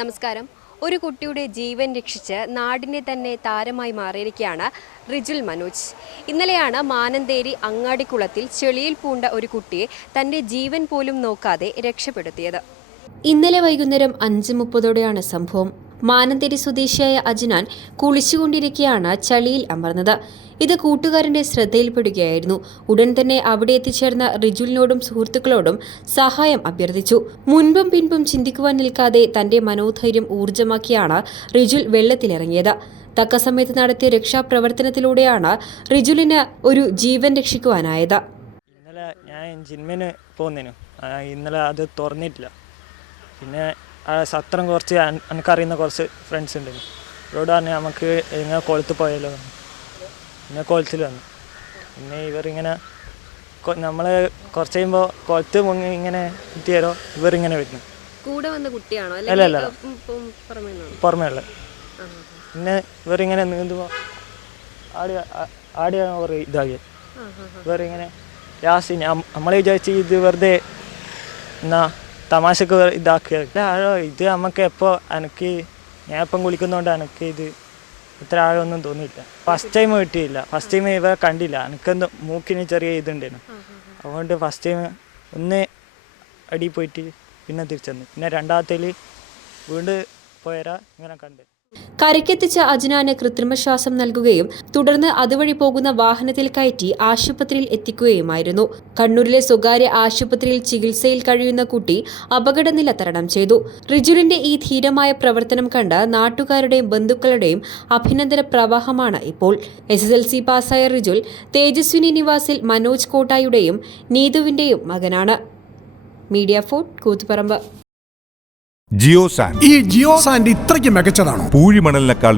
നമസ്കാരം. ഒരു കുട്ടിയുടെ ജീവൻ രക്ഷിച്ച് നാടിനെ തന്നെ താരമായി മാറിയിരിക്കുകയാണ് റിജുൽ മനോജ്. ഇന്നലെയാണ് മാനന്തേരി അങ്ങാടിക്കുളത്തിൽ ചെളിയിൽ പൂണ്ട ഒരു കുട്ടിയെ തന്റെ ജീവൻ പോലും നോക്കാതെ രക്ഷപ്പെടുത്തിയത്. ഇന്നലെ വൈകുന്നേരം അഞ്ച് മുപ്പതോടെയാണ് സംഭവം. മാനന്തേരി സ്വദേശിയായ അജ്നാൻ കുളിച്ചുകൊണ്ടിരിക്കെയാണ് ചളിയിൽ അമർന്നത്. ഇത് കൂട്ടുകാരന്റെ ശ്രദ്ധയിൽപ്പെടുകയായിരുന്നു. ഉടൻ തന്നെ അവിടെ എത്തിച്ചേർന്ന റിജുലിനോടും സുഹൃത്തുക്കളോടും സഹായം അഭ്യർത്ഥിച്ചു. മുൻപും പിൻപും ചിന്തിക്കുവാൻ നിൽക്കാതെ തന്റെ മനോധൈര്യം ഊർജമാക്കിയാണ് റിജുൽ വെള്ളത്തിലിറങ്ങിയത്. തക്ക സമയത്ത് നടത്തിയ രക്ഷാപ്രവർത്തനത്തിലൂടെയാണ് റിജുലിന് ഒരു ജീവൻ രക്ഷിക്കുവാനായത്. ഇന്നലെ ഞാൻ ജിമ്മിന് പോകുന്നതിനു ഇന്നലെ അത് തുറന്നിട്ടില്ല. പിന്നെ സത്രം കുറച്ച് എനിക്കറിയുന്ന കുറച്ച് ഫ്രണ്ട്സ് ഉണ്ട് ഇവരോട് പറഞ്ഞു നമുക്ക് ഇങ്ങനെ കൊളുത്ത് പോയാലോ. പിന്നെ കൊളുത്തിൽ വന്നു. പിന്നെ ഇവരിങ്ങനെ നമ്മൾ കുറച്ച് കഴിയുമ്പോൾ കൊളുത്ത് മുങ്ങി ഇങ്ങനെ എത്തിയാലോ ഇവരിങ്ങനെ വരുന്നു. കൂടെ വന്ന കുട്ടിയാണോ? അല്ല, അല്ല. പുറമേ ഉള്ളത് പിന്നെ ഇവരിങ്ങനെ നീന്തുമ്പോൾ ആടി ആടി ആടിയാണ് അവർ ഇതാകിയത് ഇവരിങ്ങനെ ലാസ്റ്റ് നമ്മളെ വിചാരിച്ച് ഇത് വെറുതെ എന്നാ തമാശക്ക് ഇതാക്കുക. ആഴോ ഇത് നമുക്ക് എപ്പോൾ എനിക്ക് ഞാൻ ഇപ്പം കുളിക്കുന്നതുകൊണ്ട് എനിക്ക് ഇത് ഇത്ര ആഴമൊന്നും തോന്നിയില്ല ഫസ്റ്റ് ടൈം കിട്ടിയില്ല. ഫസ്റ്റ് ടൈം ഇവ കണ്ടില്ല. എനിക്കെന്തോ മൂക്കിന് ചെറിയ ഇതുണ്ടായിരുന്നു അതുകൊണ്ട് ഫസ്റ്റ് ടൈം ഒന്ന് അടി പോയിട്ട് പിന്നെ തിരിച്ചെന്ന്. പിന്നെ രണ്ടാമത്തേൽ വീണ്ടും പോയരാ ഇങ്ങനെ കണ്ട്. കരയ്ക്കെത്തിച്ച അജ്നാന് കൃത്രിമശ്വാസം നൽകുകയും തുടർന്ന് അതുവഴി പോകുന്ന വാഹനത്തിൽ കയറ്റി ആശുപത്രിയിൽ എത്തിക്കുകയുമായിരുന്നു. കണ്ണൂരിലെ സ്വകാര്യ ആശുപത്രിയിൽ ചികിത്സയിൽ കഴിയുന്ന കുട്ടി അപകടനില തരണം ചെയ്തു. റിജുലിന്റെ ഈ ധീരമായ പ്രവർത്തനം കണ്ട് നാട്ടുകാരുടെയും ബന്ധുക്കളുടെയും അഭിനന്ദന പ്രവാഹമാണ് ഇപ്പോൾ. എസ് എസ് എൽ സി പാസ്സായ റിജുൽ തേജസ്വിനി നിവാസിൽ മനോജ് കോട്ടായുടെയും നീതുവിന്റെയും മകനാണ്. Media fort Koothuparamba geo sand. ഈ ജിയോ സാൻഡ് ഇത്രയ്ക്ക് മികച്ചതാണോ? പൂഴിമണലിനേക്കാൾ